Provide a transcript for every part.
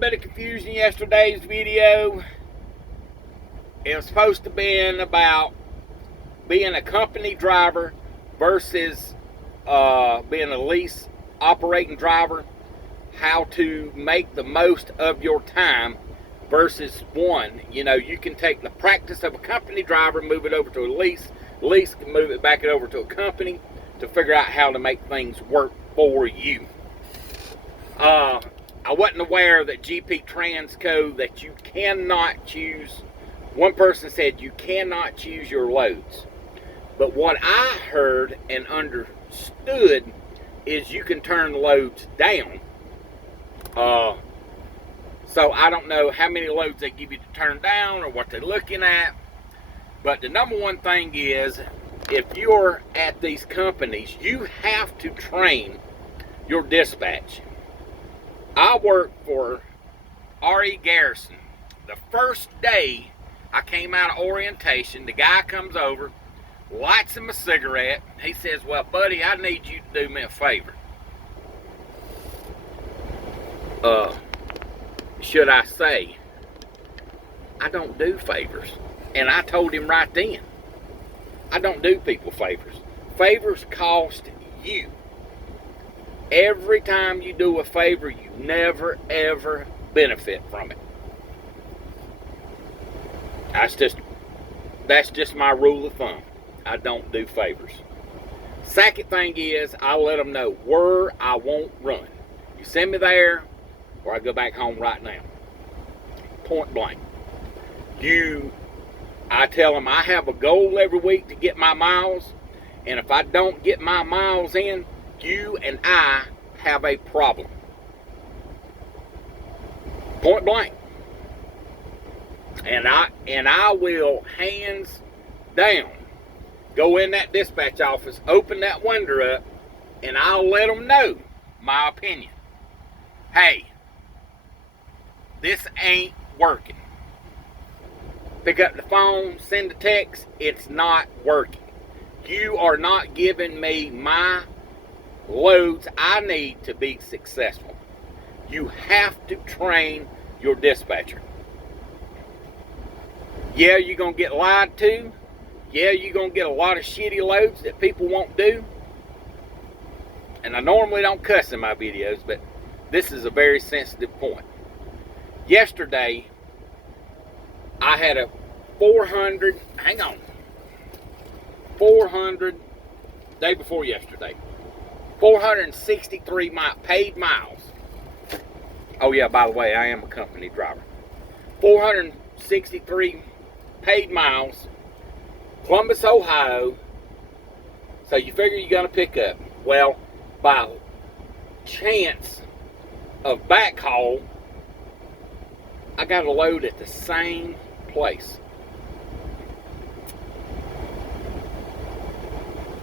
bit of confusion in yesterday's video. It was supposed to be about being a company driver versus being a lease operating driver. How to make the most of your time versus one. You know, you can take the practice of a company driver, move it over to a lease. Lease can move it back over to a company to figure out how to make things work for you. I wasn't aware that GP Transco that you cannot choose. One person said you cannot choose your loads. But what I heard and understood is you can turn loads down. So I don't know how many loads they give you to turn down or what they're looking at. But the number one thing is, if you're at these companies, you have to train your dispatch. I worked for R.E. Garrison. The first day I came out of orientation, the guy comes over, lights him a cigarette. He says, "Well, buddy, I need you to do me a favor." Should I say, I don't do favors. And I told him right then, I don't do people favors. Favors cost you. Every time you do a favor, you never, ever benefit from it. That's just my rule of thumb. I don't do favors. Second thing is, I let them know where I won't run. You send me there, or I go back home right now. Point blank. I tell them I have a goal every week to get my miles, and if I don't get my miles in, you and I have a problem. Point blank. And I will hands down go in that dispatch office, open that window up, and I'll let them know my opinion. Hey, this ain't working. Pick up the phone, send a text, it's not working. You are not giving me my loads I need to be successful. You have to train your dispatcher. Yeah, you're going to get lied to. Yeah, you're going to get a lot of shitty loads that people won't do. And I normally don't cuss in my videos, but this is a very sensitive point. Yesterday, I had a 400, day before yesterday, 463 paid miles. Oh yeah, by the way, I am a company driver. 463 paid miles, Columbus, Ohio. So you figure you're going to pick up. Well, by chance of backhaul, I got a load at the same place.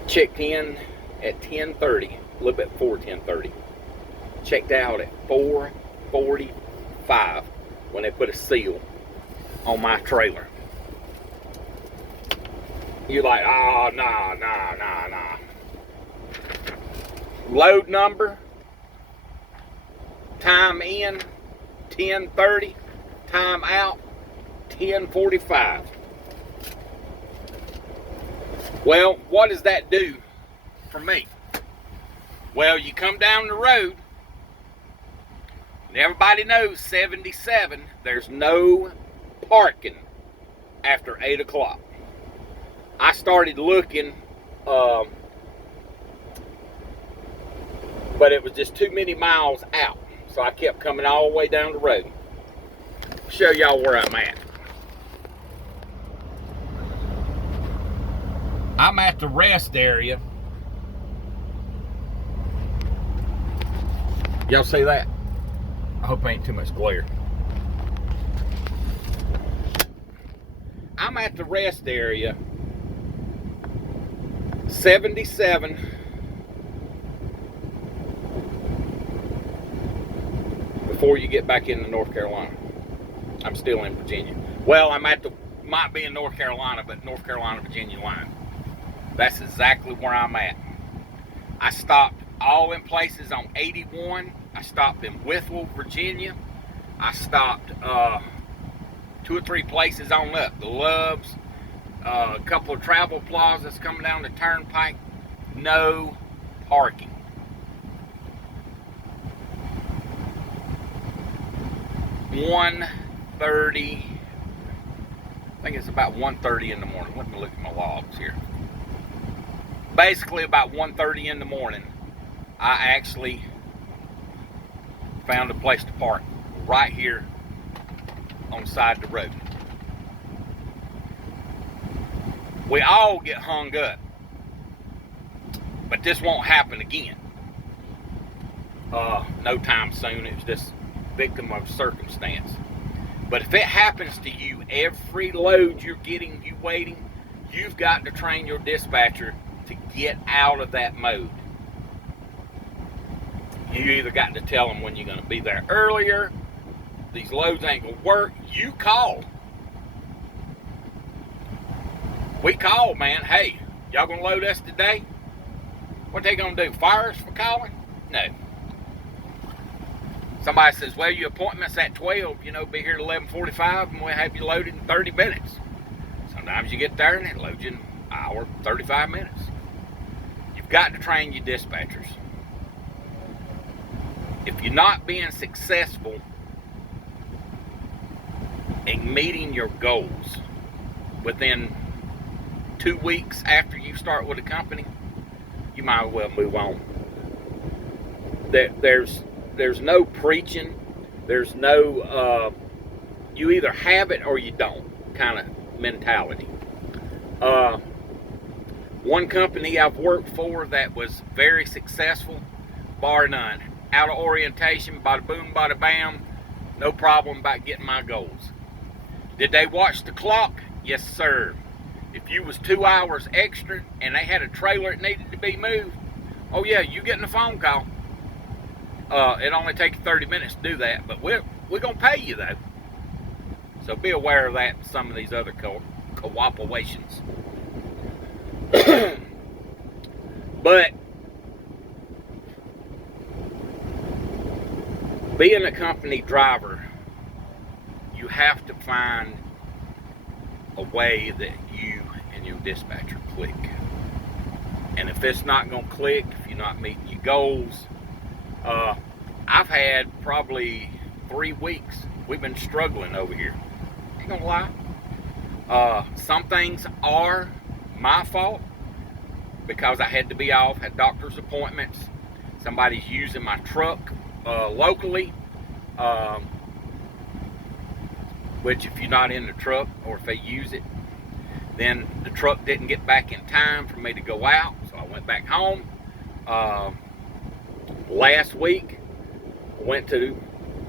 Checked in at 10:30, a little bit before 10:30. Checked out at 4:45 when they put a seal on my trailer. You're like, oh, nah. Load number, time in, 10:30, time out, 10:45. Well, what does that do for me? Well, you come down the road, and everybody knows 77, there's no parking after 8 o'clock. I started looking, but it was just too many miles out. So I kept coming all the way down the road. Show y'all where I'm at. I'm at the rest area. Y'all see that? I hope ain't too much glare. I'm at the rest area. 77. Before you get back into North Carolina. I'm still in Virginia. Well, might be in North Carolina, but North Carolina-Virginia line. That's exactly where I'm at. I stopped all in places on 81. I stopped in Withwell, Virginia. I stopped 2 or 3 places on up. The Loves, a couple of travel plazas coming down the turnpike. No parking. $1:30. I think it's about 1:30 in the morning. Let me look at my logs here. Basically about 1:30 in the morning, I actually found a place to park right here on the side of the road. We all get hung up, but this won't happen again. No time soon. It was just victim of circumstance. But if it happens to you, every load you're getting, you waiting, you've got to train your dispatcher to get out of that mode. You either got to tell them when you're going to be there earlier, these loads ain't going to work. You call. We call, man. Hey, y'all going to load us today? What they going to do? Fire us for calling? No. Somebody says, well, your appointment's at 12, be here at 11:45 and we'll have you loaded in 30 minutes. Sometimes you get there and it loads you in an hour, 35 minutes. You've got to train your dispatchers. If you're not being successful in meeting your goals within 2 weeks after you start with a company, you might as well move on. There's no preaching. There's no you either have it or you don't kind of mentality. One company I've worked for that was very successful, bar none. Out of orientation, bada boom, bada bam, no problem about getting my goals. Did they watch the clock? Yes, sir. If you was 2 hours extra and they had a trailer that needed to be moved, oh yeah, you getting a phone call. It only takes 30 minutes to do that, but we're gonna pay you though. So be aware of that in some of these other cooperations. But being a company driver, you have to find a way that you and your dispatcher click. And if it's not going to click, if you're not meeting your goals, I've had probably 3 weeks we've been struggling over here. Ain't gonna lie. Some things are my fault because I had to be off, had doctor's appointments. Somebody's using my truck locally, which if you're not in the truck or if they use it, then the truck didn't get back in time for me to go out, so I went back home. Last week, I went to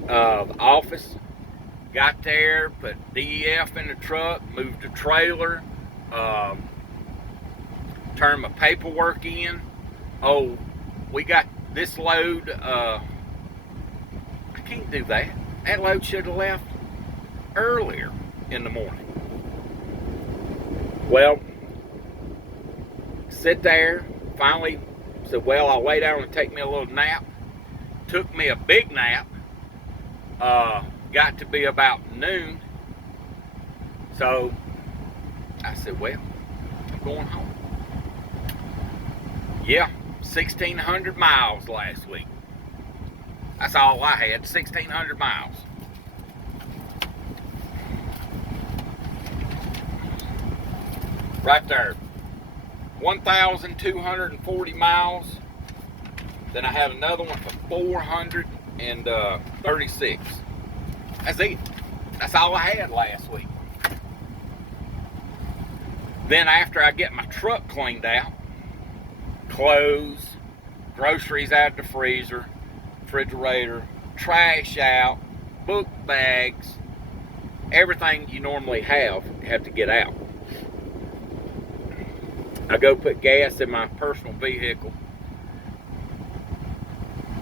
the office, got there, put DEF in the truck, moved the trailer, turned my paperwork in. Oh, we got this load. I can't do that. That load should have left earlier in the morning. Well, sit there, finally said, well, I'll lay down and take me a little nap. Took me a big nap. Got to be about noon. So I said, well, I'm going home. Yeah, 1,600 miles last week. That's all I had, 1,600 miles. Right there. 1,240 miles. Then I had another one for 436. That's it. That's all I had last week. Then after I get my truck cleaned out, clothes, groceries out of the freezer, refrigerator, trash out, book bags, everything you normally have to get out. I go put gas in my personal vehicle,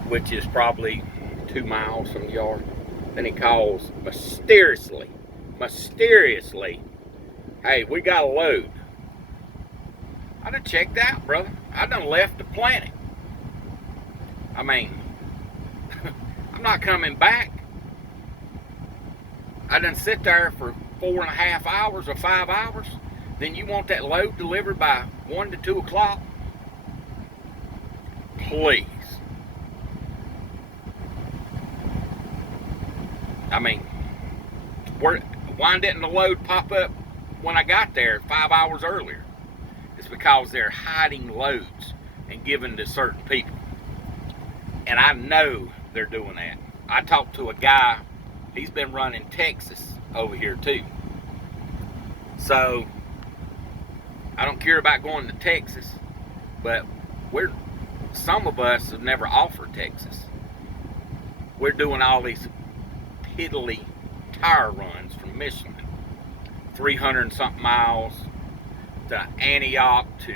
which is probably 2 miles from the yard. Then he calls mysteriously, hey, we got a load. I done checked out, brother. I done left the planet. I mean, I'm not coming back. I done sit there for 4.5 hours or 5 hours. Then you want that load delivered by 1 to 2 o'clock? Please. I mean, why didn't the load pop up when I got there 5 hours earlier? It's because they're hiding loads and giving to certain people. And I know they're doing that. I talked to a guy, he's been running Texas over here too. So, I don't care about going to Texas, but some of us have never offered Texas. We're doing all these piddly tire runs from Michelin, 300 and something miles to Antioch to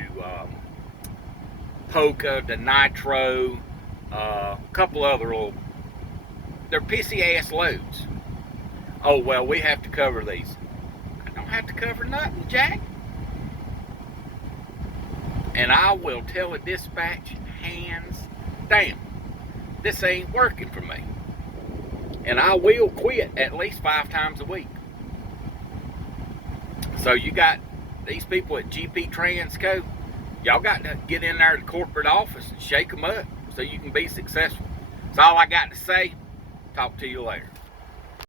Polka to Nitro, a couple other little, they're pissy ass loads. Oh well, we have to cover these. I don't have to cover nothing, Jack. And I will tell a dispatch, hands down, this ain't working for me. And I will quit at least 5 times a week. So you got these people at GP Transco, y'all got to get in there to the corporate office and shake them up so you can be successful. That's all I got to say. Talk to you later.